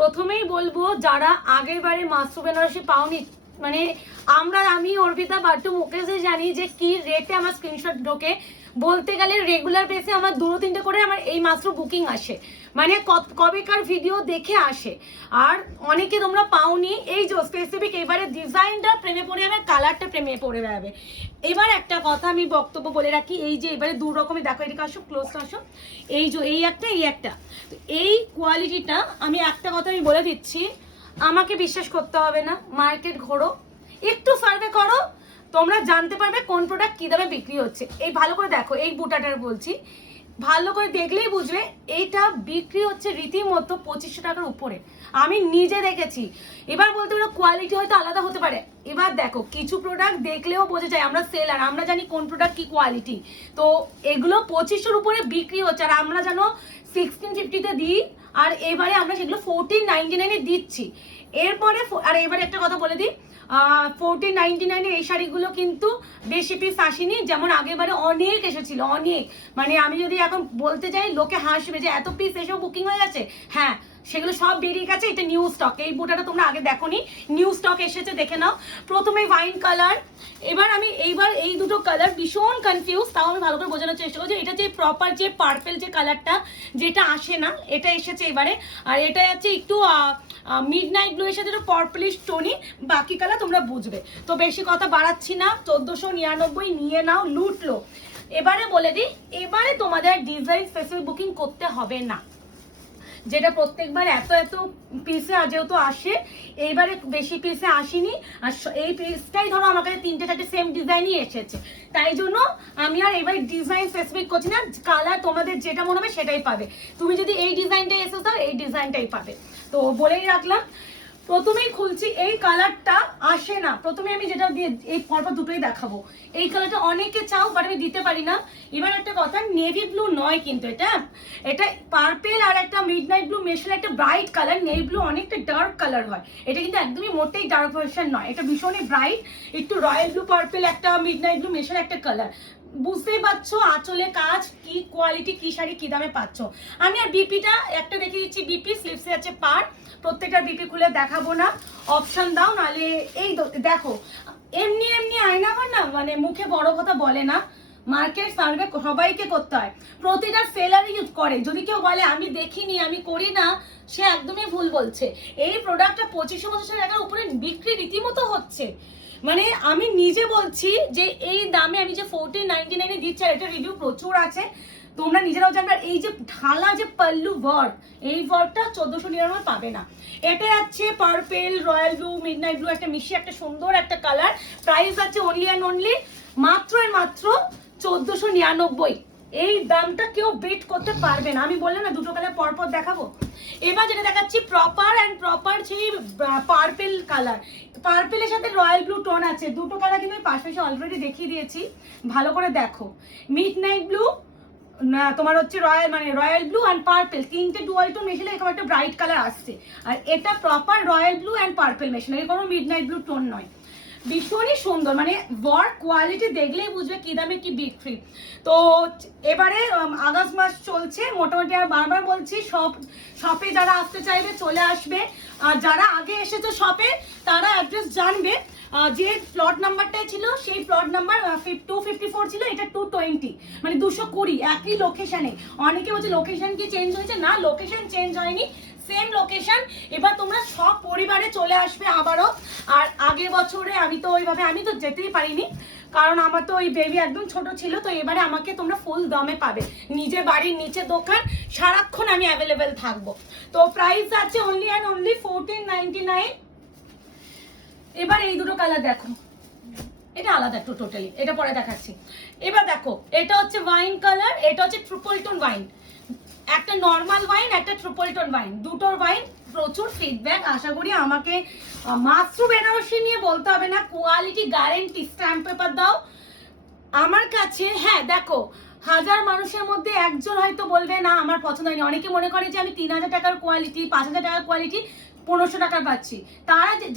প্রথমেই বলবো যারা আগের বারে মাশরুম বেনারসি পাওনি, মানে আমি অর্পিতা বাট্টু মুকেশে জানি যে কি রেটে আমার স্ক্রিনশট ঢোকে। বলতে গেলে রেগুলার বেসে আমার 2-3টে করে আমার এই মাশরুম বুকিং আসে, মানে কবেকার ভিডিও দেখে আসে। আর অনেকে তোমরা পাওনি, এই যে স্পেসিফিক এবারে ডিজাইনটা প্রেমে পড়ে যাবে, কালারটা প্রেমে পড়ে যাবে। এবার একটা কথা আমি বক্তব্য বলে রাখি, এই যে এবারে দু রকমের দেখো, এদিকে আসো, ক্লোজ আসো, এই যে এই একটা তো এই কোয়ালিটিটা আমি একটা কথা আমি বলে দিচ্ছি, আমাকে বিশ্বাস করতে হবে না, মার্কেট ঘোরো, একটু সার্ভে করো, তোমরা জানতে পারবে কোন প্রোডাক্ট কি দামে বিক্রি হচ্ছে। এই ভালো করে দেখো, এই বুটাটার বলছি, ভালো করে দেখলেই বুঝবে এইটা বিক্রি হচ্ছে রীতিমতো 2500 টাকার উপরে, আমি নিজে দেখেছি। এবার বলতে পারো কোয়ালিটি হয়তো আলাদা হতে পারে, এবার দেখো কিছু প্রোডাক্ট দেখলেও বোঝা যায়, আমরা সেলার, আমরা জানি কোন প্রোডাক্ট কি কোয়ালিটি। তো এগুলো 2500-র উপরে বিক্রি হচ্ছে, আর আমরা জানো 1650-তে দিই, আর এবারে আমরা সেগুলো 1499-এ দিচ্ছি। এরপরে আর এবারে একটা কথা বলে দিই, 1499 এই শাড়িগুলো কিন্তু বেশি পিস আসেনি, যেমন আগেরবারে অনেক এসেছিল, অনেক, মানে আমি যদি এখন বলতে যাই লোকে হাসবে যে এত পিস এসেও বুকিং হয়ে গেছে। হ্যাঁ, সেগুলো সব বেরিয়ে গেছে, এটা নিউ স্টক। এই বুটাটা তোমরা আগে দেখোনি, নিউ স্টক এসেছে, দেখে নাও। প্রথমে ওয়াইন কালার, এইবার এই দুটো কালার ভীষণ কনফিউজ, তাও আমি ভালো করে বোঝানোর চেষ্টা করছি। এটা যে প্রপার যে পার্পেল যে কালারটা যেটা আসে না, এটা এসেছে এবারে। আর এটা হচ্ছে একটু মিড নাইট ব্লু এর সাথে একটু পার্পলিশ টোনি, বাকি কালার তোমরা বুঝবে। তো বেশি কথা বাড়াচ্ছি না, 1499 নিয়ে নাও, লুটলো। এবারে বলে দিই, এবারে তোমাদের ডিজাইন স্পেসিফিক বুকিং করতে হবে না, যেটা প্রত্যেকবার এত পিসে যেহেতু আসে, এইবারে বেশি পিসে আসেনি। আর এই পিসটাই ধরো আমার কাছে 3-4 সেম ডিজাইনই এসেছে, তাই জন্য আমি আর এবার ডিজাইন স্পেসিফিক করছি না, কালার তোমাদের যেটা মনে হবে সেটাই পাবে। তুমি যদি এই ডিজাইনটাই এসে দাও, এই ডিজাইনটাই পাবে। তো বলেই রাখলাম, প্রথমেই খুলছি, এই কালারটা আসে না, প্রথমে আমি যেটা দিয়ে এই পরপর দুটোই দেখাবো। এই কালারটা অনেকে চাও, বাট আমি দিতে পারি না। এবার একটা কথা, নেভি ব্লু নয় কিন্তু এটা, এটা পার্পেল আর একটা মিডনাইট ব্লু মেশালে একটা ব্রাইট কালার। নেভি ব্লু অনেকটা ডার্ক কালার হয়, এটা কিন্তু একদমই মোটেই ডার্ক ভার্সন নয়, এটা ভীষণই ব্রাইট, একটু রয়্যাল ব্লু পার্পেল একটা মিডনাইট ব্লু মেশালে একটা কালার। বুঝতেই পারছো আঁচলে কাজ, কি কোয়ালিটি, কি শাড়ি কি দামে পাচ্ছ। আমি আর বিপিটা একটা দেখিয়ে দিচ্ছি, বিপি স্লিপসে আছে পার, প্রত্যেকটা বিপি খুলে দেখাবো না, অপশন দাও, নাহলে এই দেখো এমনি আয়নাঘর না, মানে মুখে বড় কথা বলে না, মার্কেট সার্ভে সবাইকে করতে হয়, প্রতিটা সেলারই ইউজ করে। যদি কেউ বলে আমি দেখিনি, আমি করি না, সে একদমই ভুল বলছে। এই প্রোডাক্টটা 2500 টাকার উপরে বিক্রি রীতিমতো হচ্ছে, মানে আমি নিজে বলছি যে এই দামে আমি যে 1499-এ দিচ্ছি, আর এটা রিভিউ প্রচুর আছে, তোমরা নিজেরাও জানবে। আর এই যে ঢালা যে পাল্লু ওয়ার্ক, এই ওয়ার্কটা 1499 পাবে না। এটা আছে purple, royal blue, midnight blue, একটা মিশিয়ে একটা সুন্দর একটা কালার। প্রাইস আছে অনলি অ্যান্ড অনলি মাত্র 1499। এই দামটা কেউ বেট করতে পারবে না। আমি বললাম না দুটো কালার পরপর দেখাবো। এবার যেটা দেখাচ্ছি প্রপার সেই পার্পেল কালার, পার্পেলের সাথে রয়্যাল ব্লু টোন আছে, দুটো কালার কিন্তু পাশাপাশি অলরেডি দেখিয়ে দিয়েছি, ভালো করে দেখো। মিডনাইট ব্লু না, তোমার হচ্ছে রয়্যাল ব্লু অ্যান্ড পার্পেল, তিনটে ডুয়াল টোন মেশালে এরকম একটা ব্রাইট কালার আসছে। আর এটা proper royal blue and purple মেশানো, এর কোনো মিডনাইট ব্লু টোন নয়। ভীষণই সুন্দর, মানে ওয়ার্ক কোয়ালিটি দেখলেই বুঝবে কি দামে কি বিক্রি। তো এবারে আগস্ট মাস চলছে মোটামুটি, আর বারবার বলছি শপে যারা আসতে চাইবে চলে আসবে, আর যারা আগে এসেছে শপে তারা অ্যাড্রেস জানবে। যে প্লট নাম্বারটাই ছিল সেই প্লট নাম্বার 254 ছিল, এটা 220, মানে 220, একই লোকেশনে। অনেকে বলছে লোকেশন কি চেঞ্জ হয়েছে, না লোকেশন চেঞ্জ হয়নি, সেম লোকেশন। এবার তোমরা সব পরিবারে চলে আসবে আবারও। আর আগের বছরে আমি তো যেতেই পারিনি, কারণ আমার তো ওই বেবি একদম ছোট ছিল। তো এবারে আমাকে তোমরা ফুল দামে পাবে, নিজে বাড়ির নিচে দোকান, সারাক্ষণ আমি অ্যাভেলেবেল থাকবো। তো প্রাইস আছে অনলি অ্যান্ড অনলি 1499। এবার এই দুটো কালার দেখো, এটা আলাদা একটু টোটালি, এটা পরে দেখাচ্ছি। এবার দেখো, এটা হচ্ছে ওয়াইন কালার, এটা হচ্ছে ট্রিপল টোন ওয়াইন, একটা নর্মাল ওয়াইন, একটা ট্রিপল টোন ওয়াইন, দুটোর ওয়াইন প্রচুর ফিডব্যাক। আশা করি আমাকে মাশরুম বেনারসি নিয়ে বলতে হবে না, কোয়ালিটি গ্যারেন্টি, স্ট্যাম্প পেপার দাও আমার কাছে। হ্যাঁ দেখো, 1000 মানুষের মধ্যে একজন হয়তো বলবে না আমার পছন্দ হয়নি। অনেকে মনে করে যে আমি 3000 টাকার কোয়ালিটি, 5000 টাকার কোয়ালিটি 1500 টাকার পাচ্ছি,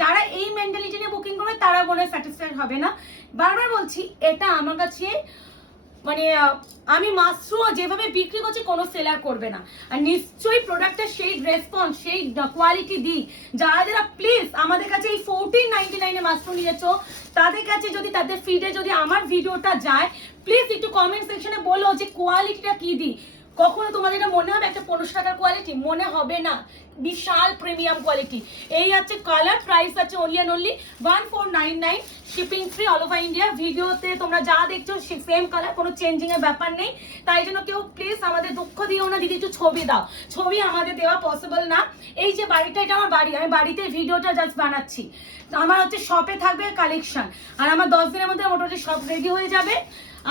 যারা এই মেন্টালিটি নিয়ে বুকিং করবে তারা মনে স্যাটিসফাইড হবে না। বারবার বলছি, এটা আমার কাছে মানে আমি মাশরু যেভাবে বিক্রি করছি কোনো সেলার করবে না। আর নিশ্চয়ই প্রোডাক্টের সেই রেসপন্স, সেই কোয়ালিটি দিই। যারা যারা প্লিজ আমাদের কাছে এই 1499 এ মাশরু নিয়েছো, তাদের কাছে যদি তাদের ফিডে যদি আমার ভিডিওটা যায়, প্লিজ একটু কমেন্ট সেকশনে বলো যে কোয়ালিটিটা কি দিই। কখনো তোমাদের এটা মনে হবে একটা 1500 টাকার কোয়ালিটি? মনে হবে না, বিশাল প্রিমিয়াম কোয়ালিটি। এই আছে কালার, প্রাইস আছে only and only 1499, shipping free all over India. ভিডিওতে তোমরা যা দেখছো সেম কালার, কোনো চেঞ্জিং এর ব্যাপার নেই। তাই জন্য কেউ প্লিজ আমাদের দুঃখ দিও না দিদি একটু ছবি দাও, ছবি আমাদের দেওয়া পসিবল না। এই যে বাড়িটা, এটা আমার বাড়ি, আমি বাড়িতে ভিডিওটা জাস্ট বানাচ্ছি। আমার হচ্ছে শপে থাকবে কালেকশন, আর আমার 10 দিনের মধ্যে মোটামুটি সব রেডি হয়ে যাবে।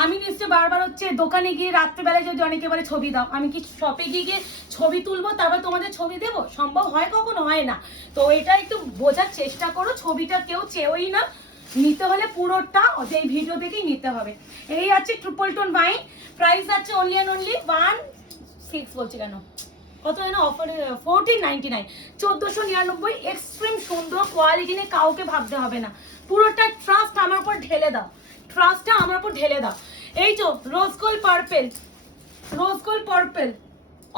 আমি নিশ্চয় বারবার হচ্ছে দোকানে গিয়ে রাত্রেবেলায় যদি অনেকে বলে ছবি দাও, আমি কি শপে গিয়ে ছবি তুলবো তারপর তোমাদের ছবি দেবো? সম্ভব হয়? কখনো হয় না। তো এটা একটু বোঝার চেষ্টা করো, ছবিটা কেউ চেয়েই না, নিতে হলে পুরোটা এই ভিডিও দেখেই নিতে হবে। এই আছে ট্রিপল টোন ওয়াইন, প্রাইস আছে অনলি অ্যান্ড অনলি 16 বলছি কেন, কত যেন অফারে 1499, 1499। এক্সট্রিম সুন্দর কোয়ালিটি নিয়ে কাউকে ভাবতে হবে না, পুরোটা ট্রাস্ট আমার উপর ঢেলে দাও, ট্রাস্টটা আমার উপর ঢেলে দাও। এই তো rose gold purple, rose gold purple,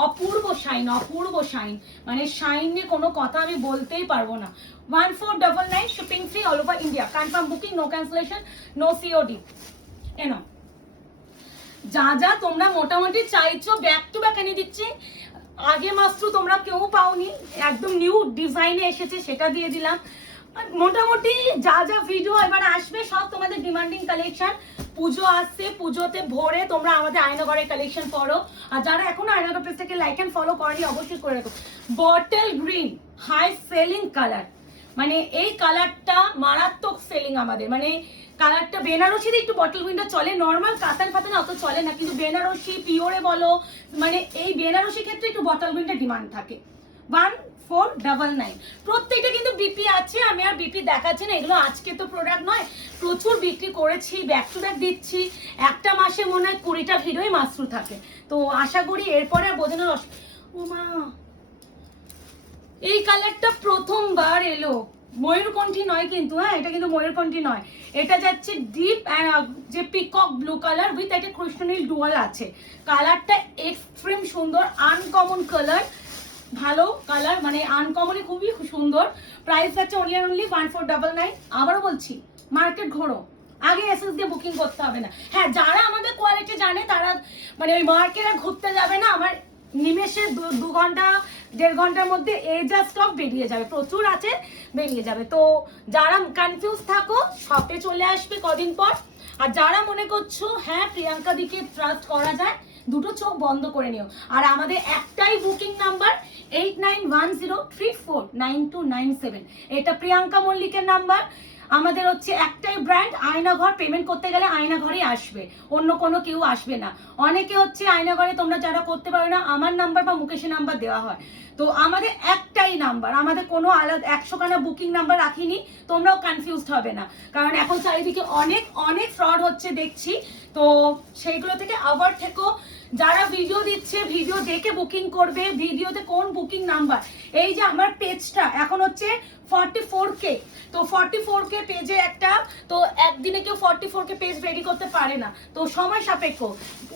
অপূর্ব শাইন, অপূর্ব শাইন, মানে শাইন নিয়ে কোনো কথা আমি বলতেই পারবো না। 1499, shipping free all over India, confirm booking, no cancellation, no COD. এনো যা যা তোমরা মোটামুটি চাইছো ব্যাক টু ব্যাক এনে দিচ্ছি। আগে মাত্র তোমরা কেউ পাওনি, একদম নিউ ডিজাইনে এসেছে, সেটা দিয়ে দিলাম। মোটামুটি যা যা ভিডিও এবার আসবে সব তোমাদের ডিমান্ডিং কালেকশন। পুজো আসছে, পুজোতে ভোরে তোমরা আমাদের আয়নাঘরের কালেকশন পড়ো। আর যারা এখনো আয়নাঘর পেজটাকে লাইক এন্ড ফলো করেনি অবশ্যই করে রাখো। Bottle green, high selling colour, মানে এই কালারটা মারাত্মক সেলিং আমাদের। মানে কালারটা বেনারসিতে একটু বটল গ্রিনটা চলে, নর্মাল কাতান ফাতানে অত চলে না, কিন্তু বেনারসি পিওরে বলো, মানে এই বেনারসি ক্ষেত্রে একটু বটল গ্রিনটা ডিমান্ড থাকে। 1499, প্রত্যেকটা কিন্তু বিপি আছে, আমি আর বিপি দেখাচ্ছি না, এগুলো আজকে তো প্রোডাক্ট নয়, প্রচুর বিক্রি করেছি, ব্যাক টু ব্যাক দিচ্ছি। একটা মাসে মনে হয় 20টা ভিডিওই মাশরু থাকে। তো আশা করি এরপরে আর বোঝানোর ওমা, এই কালারটা প্রথমবার এলো, ময়ূরকণ্ঠী নয় কিন্তু, হ্যাঁ এটা কিন্তু ময়ূরকণ্ঠী নয়, এটা যাচ্ছে ডিপ যে পিকক ব্লু কালার উইথ একটা কৃষ্ণনীল ডুয়াল আছে। কালারটা এক্সট্রিম সুন্দর, আনকমন কালার, ভালো কালার, মানে আনকমনই খুবই সুন্দর। প্রাইস আছে অনলি অনলি 1499। আবারও বলছি মার্কেট ঘোরো, আগে এসএস দিয়ে বুকিং করতে হবে না। হ্যাঁ যারা আমাদের কোয়ালিটি জানে তারা মানে ওই মার্কেটে ঘুরতে যাবে না, আমার নিমেষে 2 ঘন্টা 1.5 ঘন্টার মধ্যে এই যা স্টক বেরিয়ে যাবে, প্রচুর আছে, বেরিয়ে যাবে। তো যারা কনফিউজ থাকো শপে চলে আসবে কদিন পর। আর যারা মনে করছো হ্যাঁ প্রিয়াঙ্কা দিকে ট্রাস্ট করা যায়, দুটো চোখ বন্ধ করে নিও। আর আমাদের একটাই বুকিং নাম্বার 8910349297, এটা প্রিয়াঙ্কা মল্লিকের নাম্বার। আমাদের হচ্ছে একটাই ব্র্যান্ড আয়নাঘর, পেমেন্ট করতে গেলে আয়নাঘরই আসবে, অন্য কোনো কেউ আসবে না। অনেকে হচ্ছে আয়নাঘরে তোমরা যারা করতে পারো না, আমার নাম্বার বা মুকেশের নাম্বার দেওয়া হয়। তো আমাদের একটাই নাম্বার, আমাদের কোনো আলাদা 100 খানা বুকিং নাম্বার রাখিনি, তোমরাও কনফিউজড হবে না, কারণ এখন চারিদিকে অনেক অনেক ফ্রড হচ্ছে দেখছি। তো সেইগুলো থেকে আবার থেকো। যারা ভিডিও দিচ্ছে ভিডিও দেখে বুকিং করবে, ভিডিওতে কোন বুকিং নাম্বার, এই যে আমার পেজটা এখন হচ্ছে 44K, তো 44K পেজে একটা, তো একদিনে কেউ 44K পেজ রেডি করতে পারে না, তো সময় সাপেক্ষ।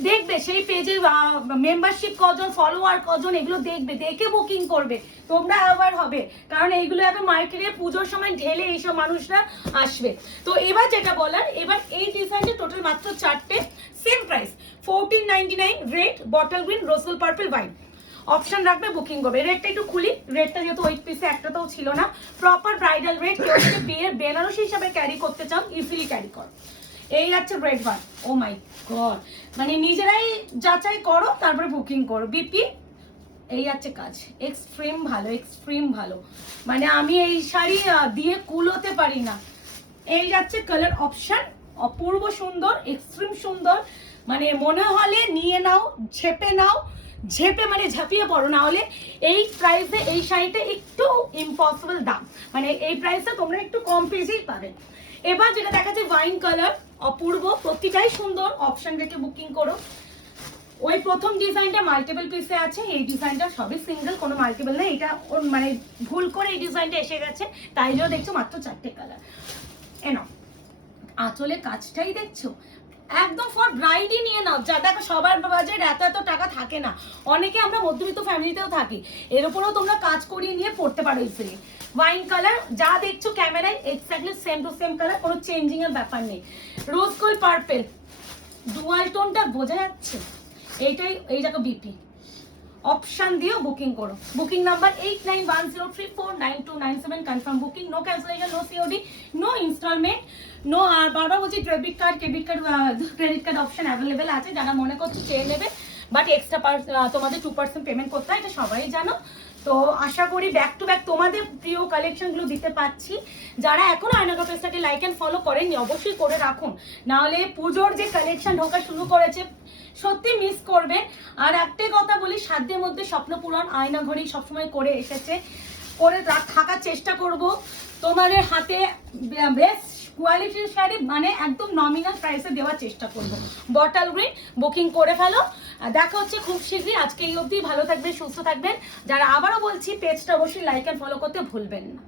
দেখবে সেই পেজে মেম্বারশিপ কজন, ফলোয়ার কজন, এগুলো দেখবে, দেখে বুকিং করবে, তোমরা অ্যাওয়ার হবে, কারণ এইগুলো এখন মার্কেটে পুজোর সময় ঢেলে এইসব মানুষরা আসবে। তো এবার যেটা বলার, এবার এই ডিজাইনটা টোটাল মাত্র 4টে, same price 1499, red, bottle green, রোজল পার্পল, হোয়াইট। অপশন রাখবে, বুকিং করবে। রেডটা একটু খুলি, রেডটা যেহেতু ওই পিসে একটাতেও ছিল না, প্রপার ব্রাইডাল রেড, কেউ যদি বিয়ের বেনারসি হিসাবে ক্যারি করতে চাও ইজিলি ক্যারি কর। এই আছে রেড ওয়ান, ও মাই গড, মানে নিজেরাই যাচাই করো তারপরে বুকিং করো। বিপি এই আছে কাজ, এক্সট্রিম ভালো, এক্সট্রিম ভালো, মানে আমি এই শাড়ি দিয়ে কুলোতে পারি না। এই যাচ্ছে কালার অপশন, অপূর্ব সুন্দর, এক্সট্রিম সুন্দর, মানে মনে হলে নিয়ে নাও, ঝেপে নাও, ঝেপে মানে ঝাঁপিয়ে পড়ো, না হলে এই প্রাইসে এই শাড়িটা একটু ইম্পসিবল দাম, মানে এই প্রাইসে তোমরা একটু কম পেজেই পাবে। এবার যেটা দেখা যায় ওয়াইন কালার, অপূর্ব, প্রতিটাই সুন্দর, অপশন রেখে বুকিং করো। ওই প্রথম ডিজাইনটা মাল্টিপল পিসে আছে, এই ডিজাইনটা সবই সিঙ্গেল, কোনো মাল্টিপল নেই, এটা ওর মানে ভুল করে এই ডিজাইনটা এসে গেছে, তাই জন্য দেখছো মাত্র 4টে কালার। এনো আঁচলে কাজটাই দেখছো, একদম ফর ব্রাইডই নিয়ে নাও। যা দেখো সবার বাজেট এত এত টাকা থাকে না, অনেকে আমরা মধ্যবিত্ত ফ্যামিলিতেও থাকি, এর উপরেও তোমরা কাজ করিয়ে নিয়ে পড়তে পারো ইজিলি। ওয়াইন কালার যা দেখছো ক্যামেরায় exactly same to same colour, কোনো চেঞ্জিং এর ব্যাপার নেই। রোজ গোল্ড পার্পেল ডুয়াল টোনটা বোঝা যাচ্ছে, এইটাই এই দেখো বিপি অপশন দিও, বুকিং করো। Booking number 8910349297, confirm booking, no cancellation, no COD, no instalment, no. আর বারবার বলছি debit card, credit card, credit card option available আছে, যারা মনে করছো চেয়ে নেবে, বাট এক্সট্রা তোমাদের 2% পেমেন্ট করতে হয়, এটা সবাই জানো। তো আশা করি ব্যাক টু ব্যাক তোমাদের প্রিয় কালেকশনগুলো দিতে পাচ্ছি। যারা এখনো আয়নাঘর পেজটাকে লাইক অ্যান্ড ফলো করেননি অবশ্যই করে রাখুন, নাহলে পুজোর যে কালেকশন ঢোকা শুরু করেছে সত্যি মিস করবে। আর একটাই কথা বলি, সাধ্যের মধ্যে স্বপ্ন পূরণ আয়নাঘরই সবসময় করে এসেছে, করে থাকার চেষ্টা করব। তোমাদের হাতে বেস্ট কোয়ালিটির শাড়ি মানে একদম নমিনাল প্রাইসে দেওয়ার চেষ্টা করব। বটল গ্রিন বুকিং করে ফেলো। দেখা হচ্ছে খুব শীঘ্রই। আজকে এই অবধি, ভালো থাকবেন, সুস্থ থাকবেন। যারা আবারও বলছি পেজটা অবশ্যই লাইক অ্যান্ড ফলো করতে ভুলবেন না।